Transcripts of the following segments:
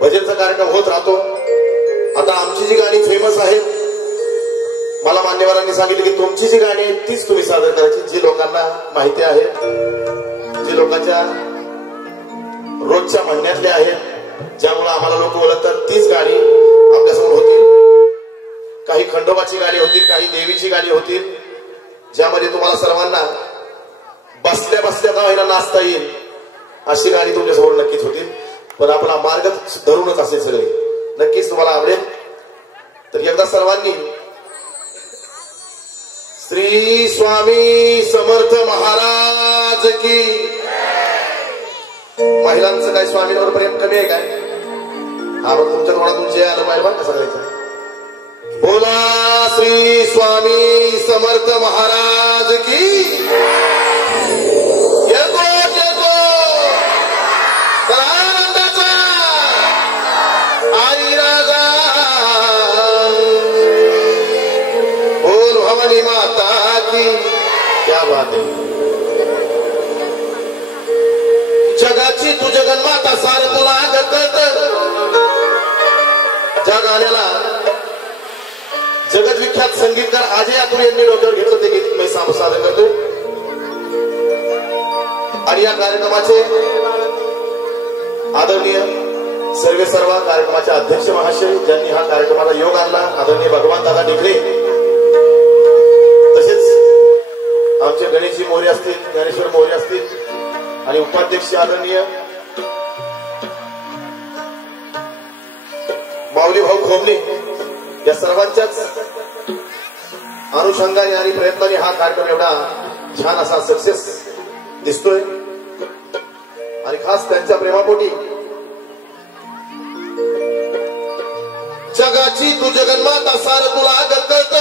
भजनचा कार्यक्रम होत राहतो। आता आमची जी गाणी फेमस आहेत, मला मान्यवरांनी सांगितलं की तुमची जी गाणी आहेत तीच तुम्ही सादर करायची, जी लोकांना माहिती आहे, जी लोकांच्या रोजच्या म्हणण्यातले आहेत, ज्यामुळे आम्हाला लोक ओळखतात, तीच गाणी आपल्यासमोर होतील। काही खंडोबाची गाणी होतील, काही देवीची गाणी होतील, ज्यामध्ये तुम्हाला सर्वांना बसल्या बसल्या का होईना नाचता येईल अशी गाणी तुमच्यासमोर नक्कीच होतील। पण आपला मार्ग धरूनच असेल सगळे, नक्कीच तुम्हाला आवडेल। तर एकदा सर्वांनी श्री स्वामी समर्थ महाराज की। महिलांचं काय स्वामींवर प्रेम कमी आहे काय? हा मग तुमच्या तोंडातून जे आलं पाहिजे बरं कसं करायचं। बोला श्री स्वामी समर्थ महाराज की। माता की क्या बात है। जगाची तू जगन्माता सार तुला कळत। ज्या गाण्याला जगत विख्यात संगीतकार अजय आतुर यांनी डोक्यावर घेतलं ते गीत मी सादर करतो। आणि या कार्यक्रमाचे आदरणीय सर्व कार्यक्रमाचे अध्यक्ष महाशय ज्यांनी हा कार्यक्रमाला योग आणला, आदरणीय भगवान दादा डिगरे, आमचे गणेशजी मोरे असतील, ज्ञानेश्वर मोरे असतील, आणि उपाध्यक्ष आदरणीय माऊली भाऊ खोमणे, या सर्वांच्याच अनुषंगाने आणि प्रयत्नाने हा कार्यक्रम एवढा छान असा सक्सेस दिसतोय। आणि खास त्यांच्या प्रेमापोटी जगाची तू जगन्माता सार तुला कळत।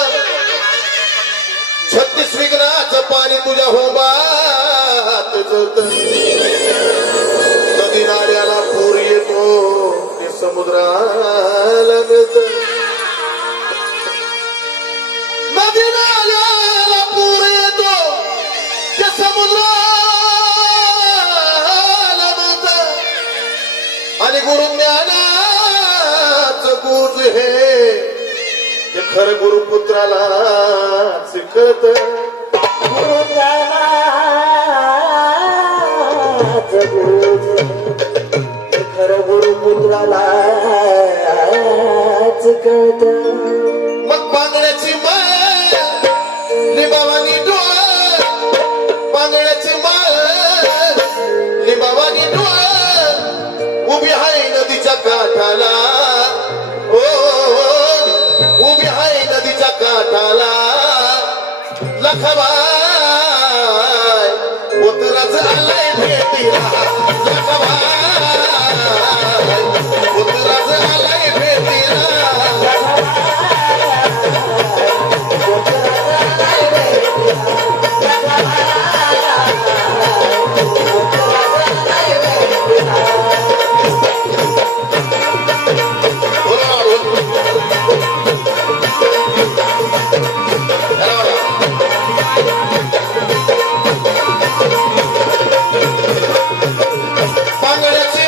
36 विघ्नाचं पाणी तुझ्या होंबात जळत। नदी नाल्याला पूर येतो ते समुद्राला मिळत। नदी नाल्याला पूर येतो ते समुद्राला मिळत। आणि गुरु ज्ञानाचं गुज हे खर गुरुपुत्राला शिकत। गुरु ज्ञानाचं गुज खर गुरुपुत्राला शिकत। मग बांगड्याची माळ लिंबावानी डोळ, बांगड्याची माळ लिंबावानी डोळ, उभी आहे नदीच्या काठाला। उभी आहे नदीच्या काठाला, लखबाय उतरच आलाय भेटीला। लखबाय उतरच आलाय भेटीला। बांगड्याची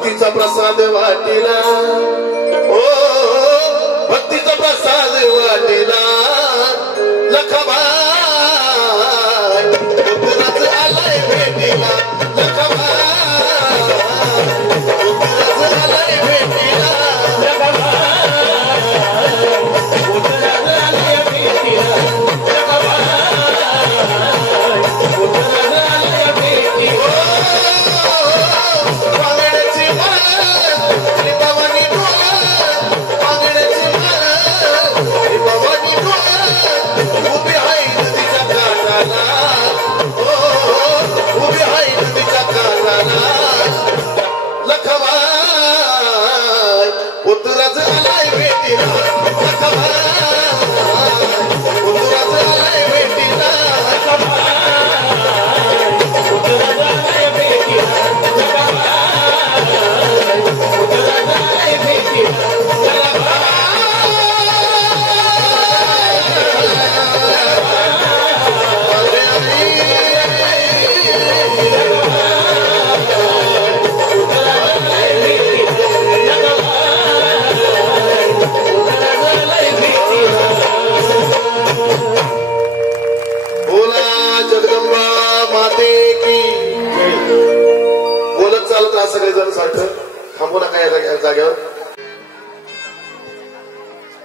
भक्तीचा प्रसाद वाटेला ओ भक्तीचा प्रसाद वाटेला लखबाई उतरच आलाय भेटीला लखबाई उतरच आलाय भेटीला उतरच आलाय भेटीला सगळेजण सारखं थांबू नका या जागेवर.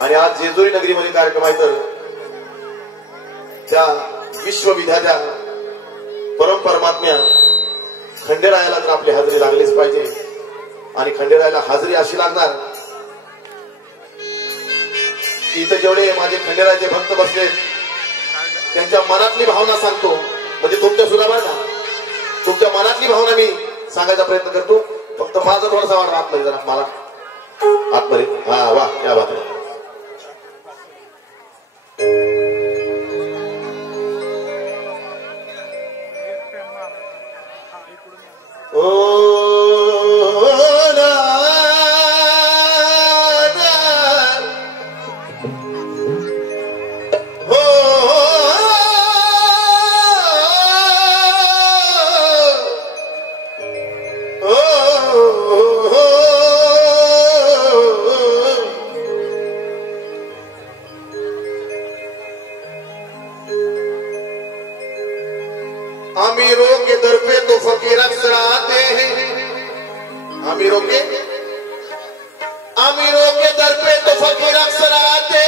आणि आज जेजुरी नगरीमध्ये कार्यक्रम आहे तर त्या विश्वविद्यात्या परम परमात्म्या खंडेरायाला तर आपली हाजरी लागलीच पाहिजे. आणि खंडेरायाला हाजरी अशी लागणार की इथं जेवढे माझे खंडेरायाचे भक्त बसले त्यांच्या मनातली भावना सांगतो. म्हणजे तुमच्या सुद्धा बघा तुमच्या मनातली भावना मी सांगायचा प्रयत्न करतो. फक्त माझा थोडासा वाट आतमध्ये जरा मला आतमध्ये. हा वा क्या बात आहे. अमीरों के दर पे तो फकीर अक्सर आते हैं. अमीरों के दर पे तो फकीर अक्सर आते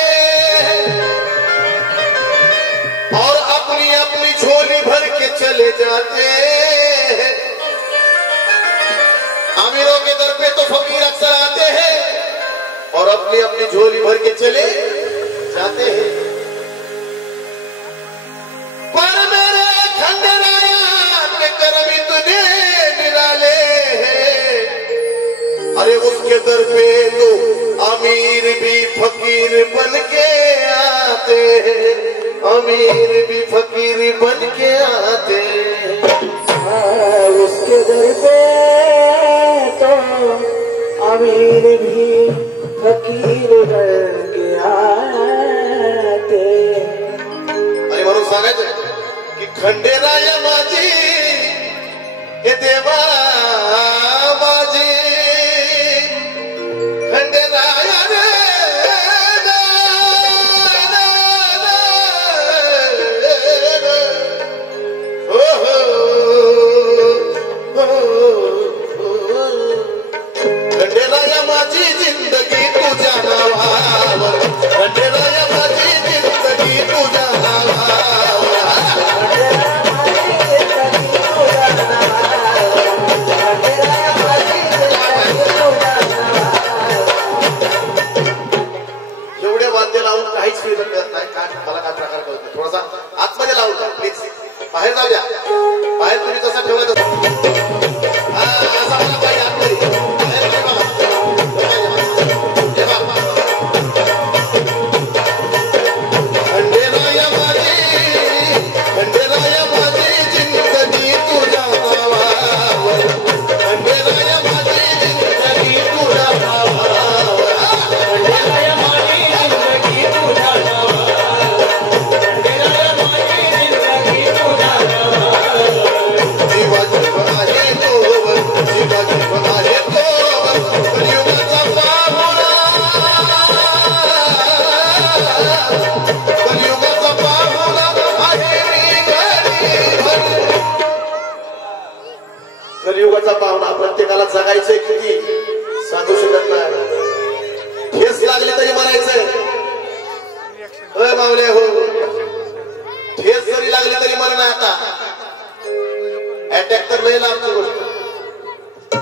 हैं और अपनी अपनी झोली भर के चले जाते हैं. अमीरों के दर पे तो फकीर अक्सर आते हैं और अपनी अपनी झोली भर के चले जाते हैं. पर मेरे खंडेराया के कर्म इतने निराले हैं. अरे उसके दर पे तो अमीर भी फकीर बन के आते हैं. अमीर भी फकीर बन के आते हैं. उसके दर पे तो अमीर भी फकीर बन के आते. अरे म्हणून सांगायचं की खंडेराया माझी हे देवा माझी खंडेराया रे हो खंडेराया माझी जिंदगी तुझ्या नावावर. खंडेराया माझी जिंदगी तुझ्या नावावर. एवढे वाद्य लावून काहीच फील करत नाही. काय मला काय प्रकार कळत नाही. थोडासा आतमध्ये लावून का प्लीज. बाहेर जाऊ द्या. बाहेर तुम्ही तसा ठेवला तसं असा मला पाहिजे आतमध्ये. बाहेर नाही बाबा. पाहुणा प्रत्येकाला जगायचंय किती सांगू शकत नाही ठेस लागली तरी म्हणायचंय होय मावले हो ठेस जरी लागली तरी म्हणा आता अटॅक तर लय लांबची गोष्ट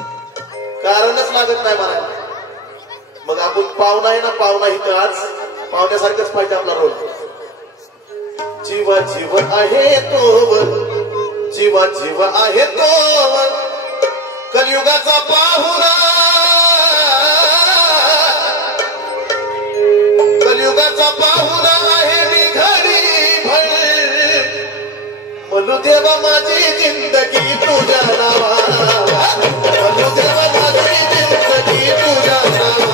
कारणच लागत नाही म्हणायला मग आपण पाहुणा आहे ना पाहुणा इथं आज पाहुण्यासारखंच पाहिजे आपला रोल जीवा जीव आहे तो जीवा जीव आहे तो कलियुगाचा पाहुणा कलियुगाचा पाहुणा आहे मी घरी भर म्हणू देवा माझी जिंदगी तुझ्या नावा म्हणू देवा माझी जिंदगी तुझ्या नावा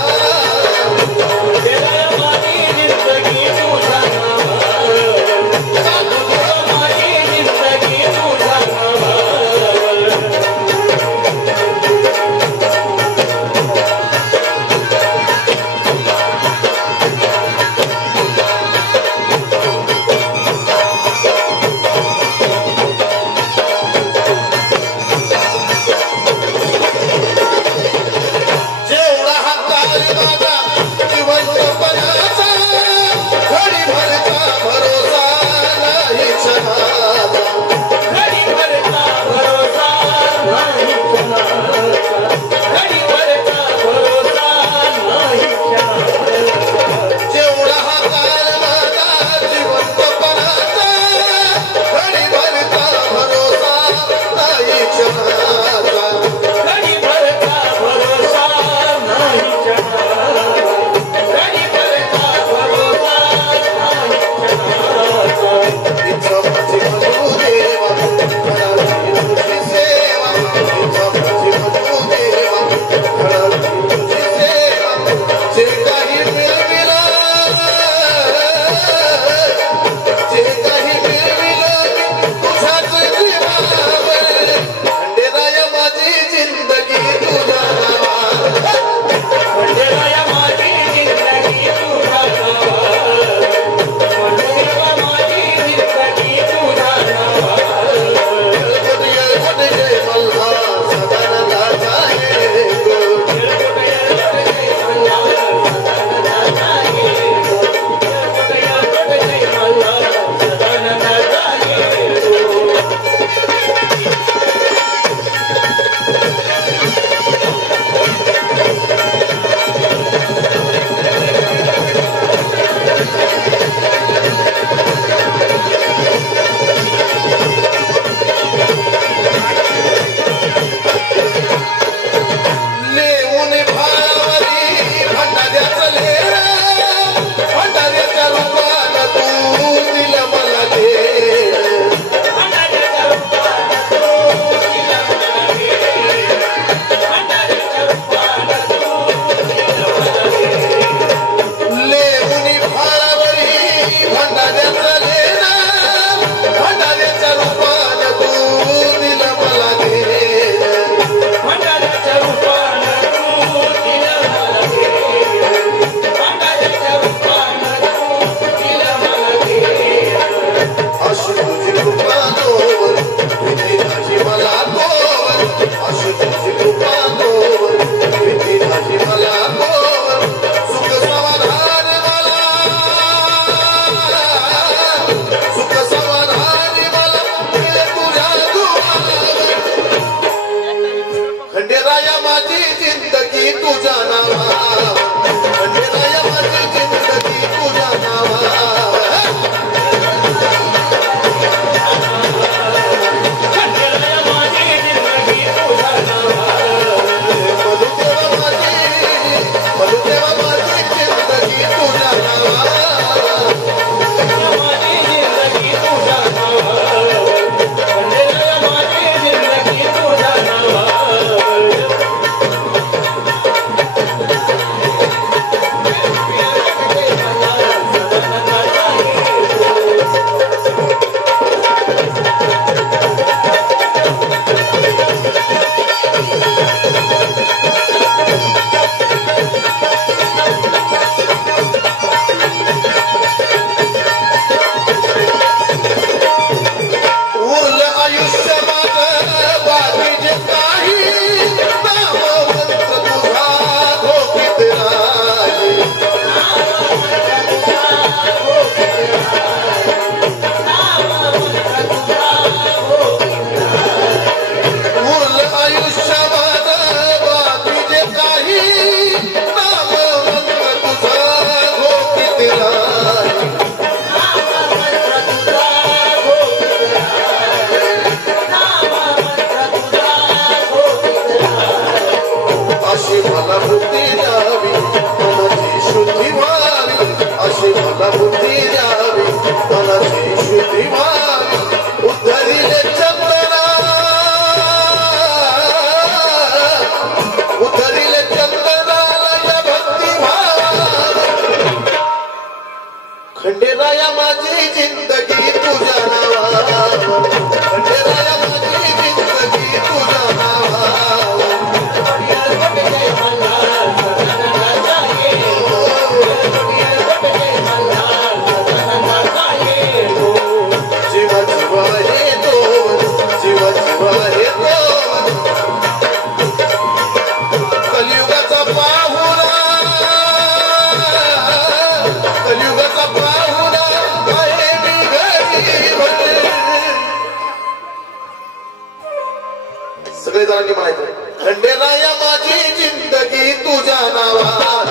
म्हणायचं खंडेराया माझी जिंदगी तुझ्या नावावर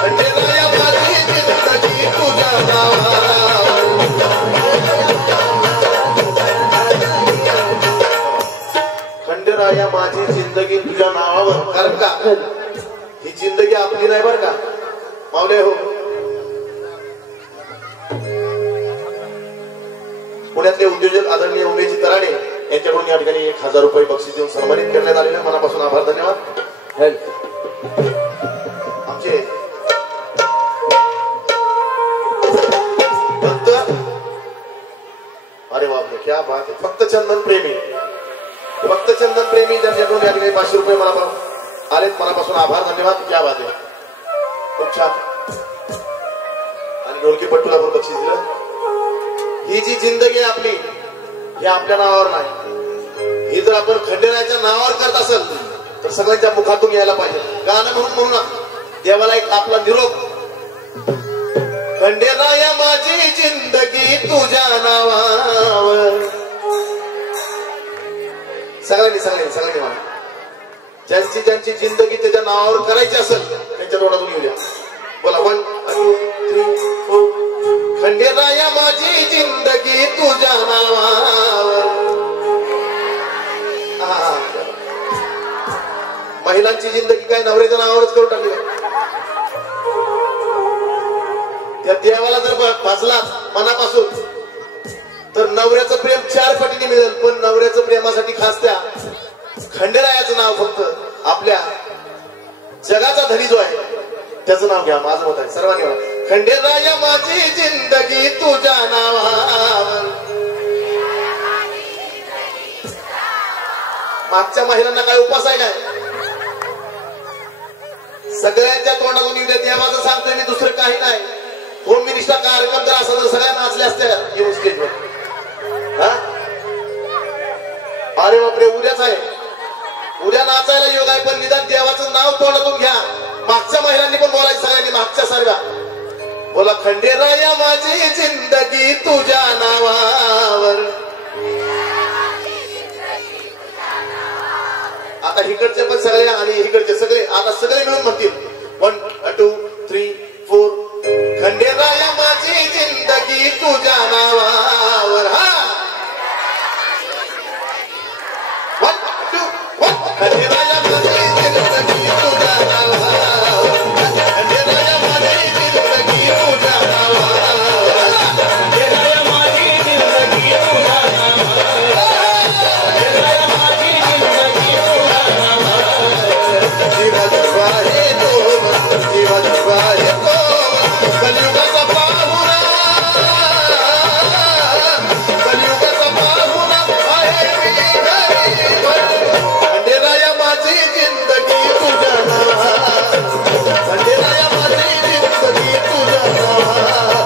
खंडेराया माझी जिंदगी तुझ्या नावावर खंडेराया माझी जिंदगी तुझ्या नावावर कारण का ही जिंदगी आपली नाही बरं का मावले हो पुण्यातले उद्योजक आदरणीय उमेशजी तराडे यांच्याकडून या ठिकाणी 1000 रुपये बक्षीस देऊन सन्मानित करण्यात आलेले मनापासून आभार धन्यवाद आमचे फक्त अरे बापरे क्या बात आहे फक्त चंदन प्रेमी ज्यांच्याकडून या ठिकाणी 500 रुपये मला आलेत मनापासून आभार धन्यवाद क्या बात आहे खूप छान आणि ढोलकीपट्टूला पण बक्षीस दिलं ही जी जिंदगी आहे आपली ही आपल्या नावावर नाही ही जर आपण खंडेरायाच्या नावावर करत असेल तर सगळ्यांच्या मुखातून यायला पाहिजे गाणं म्हणून देवाला एक आपला निरोप खंडेराया माझी जिंदगी तुझ्या नावावर सगळ्यांनी म्हणा ज्यांची जिंदगी त्याच्या नावावर करायची असेल त्यांच्या तोंडातून येऊ द्या बोला 1 2 3 4 खंडेराया माझी जिंदगी तुझ्या नावावर महिलांची जिंदगी काय नवऱ्याच्या नावावरच करून टाकली त्या देवाला जर भाजला मनापासून तर नवऱ्याचं प्रेम 4 पटीने मिळेल पण नवऱ्याचं प्रेमासाठी खास त्या खंडेरायाचं नाव फक्त आपल्या जगाचा धनी जो आहे त्याचं नाव घ्या माझं मत आहे सर्वांनी म्हणा खंडेराया माझी जिंदगी तुझ्या नावावर मागच्या महिलांना काय उपास आहे काय सगळ्यांच्या तोंडातून येऊ देत देवाचं सांगतोय मी दुसरं काही नाही होम मिनिस्टर कार्यक्रम जर असा जर सगळ्या नाचल्या असत्या येऊन स्टेजवर अरे बापरे उद्याच आहे उद्या नाचायला योग आहे पण निदान देवाचं नाव तोंडातून घ्या मागच्या महिलांनी पण बोलायचं सगळ्यांनी मागच्या सर्व बोला खंडेराया माझी जिंदगी तुझ्या नावावर आता इकडचे पण सगळे आणि इकडचे सगळे आता सगळे मिळून म्हणतील 1 2 3 4 खंडेराया माझी जिंदगी तुझ्या नावावर हा 1 2 1 खंडेराया माझी जिंदगी तुझ्या नावावर खंडेराया माझी जिंदगी तुझ्या नावावर खंडेराया माझी जिंदगी तुझ्या नावावर खंडेराया माझी जिंदगी तुझ्या नावावर जीवा जगवा हे तो जीवा जगवा हे तो कलियुगाचा पाहुणा आहे खंडेराया माझी जिंदगी तुझ्या नावावर खंडेराया माझी जिंदगी तुझ्या नावावर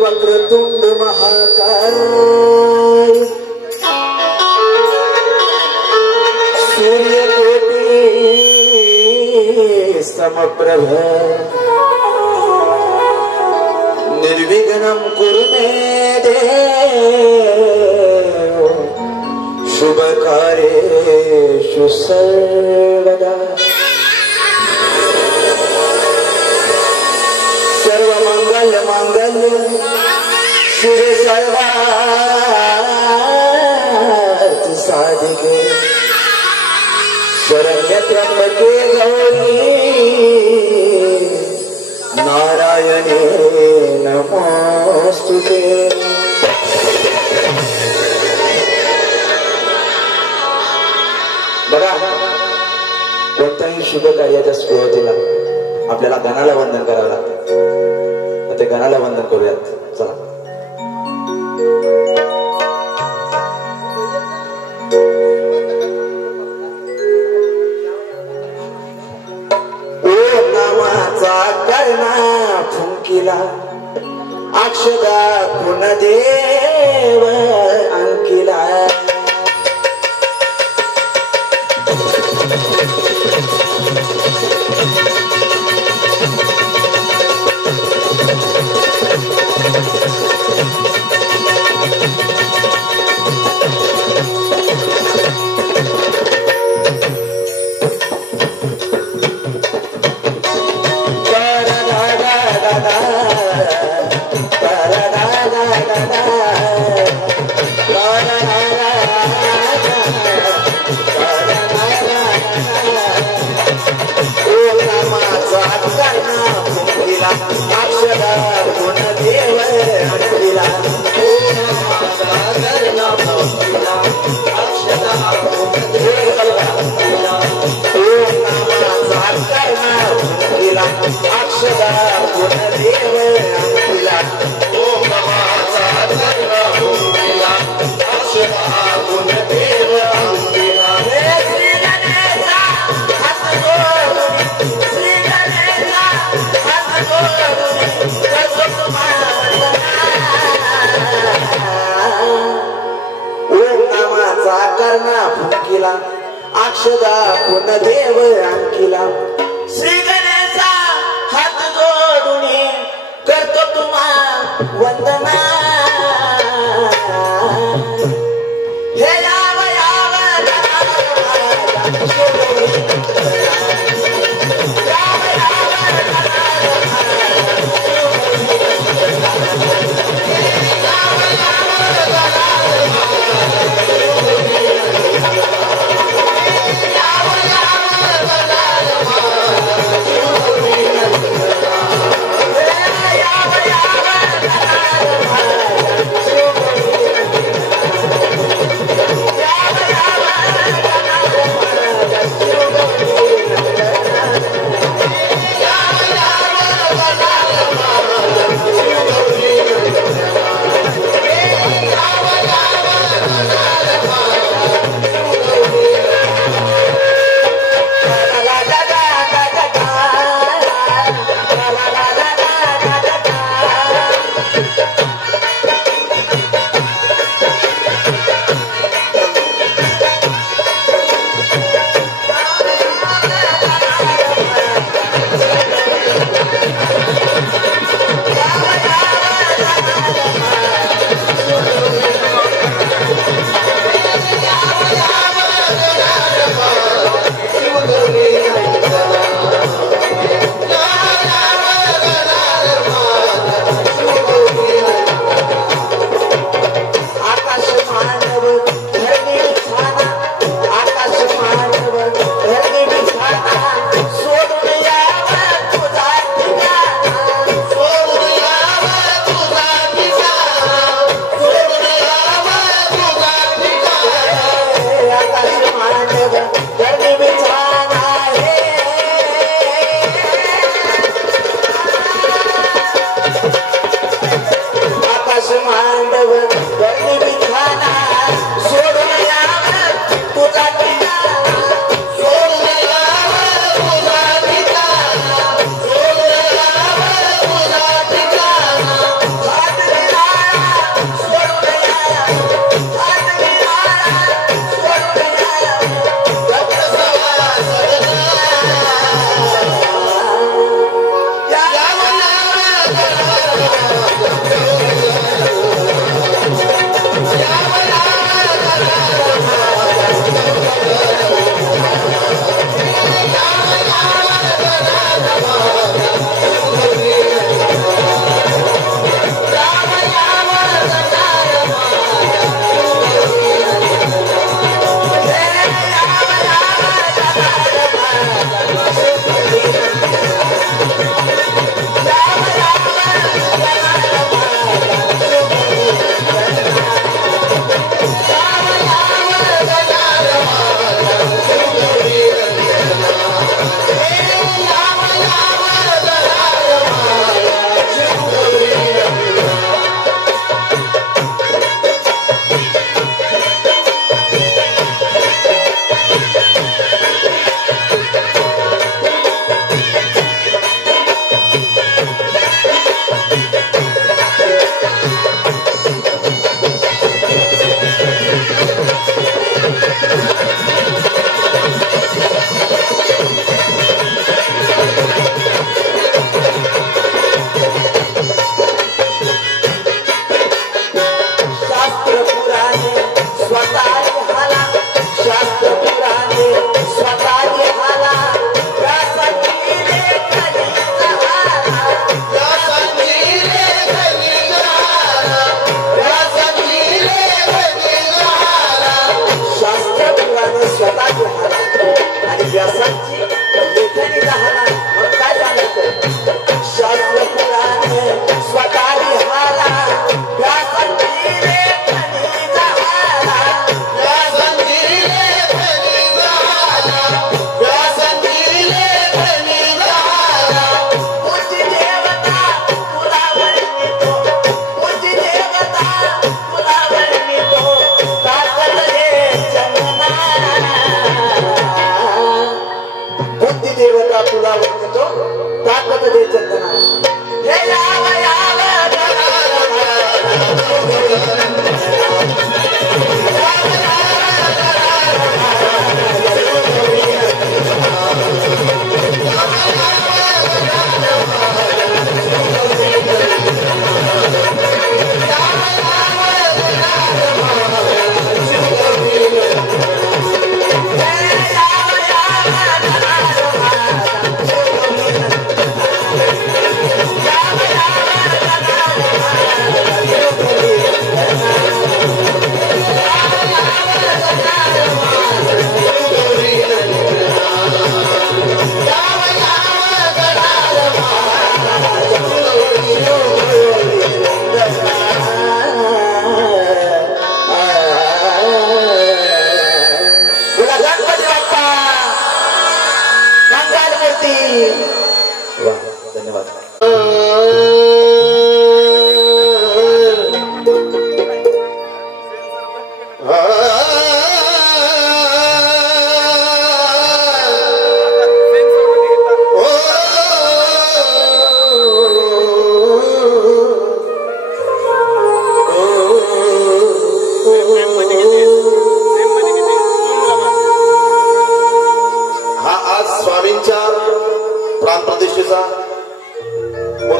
वक्रतुंड महाकाय सूर्यकोटी समप्रभ निर्विघ्नं कुरु मे देव शुभकार्येषु सर्वदा सर्वमंगल शिव सर्वार्थ साधिके शरण्य त्र्यंबके गौरी नारायणे नमोस्तुते बघा कोणत्याही शुभ कार्याच्या सुरुवातीला आपल्याला गणाला वंदन करावं लागतं ते गणाला वंदन करूयात चला अंकिला अक्षदा पुन्हा देव अंकिला श्री गणेशा हात जोडून करतो तुम्हा वंदना हे याव याव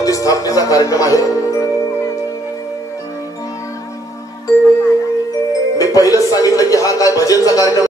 मूर्ती स्थापनेचा कार्यक्रम आहे. मी पहिलंच सांगितलं की हा काय भजनचा कार्यक्रम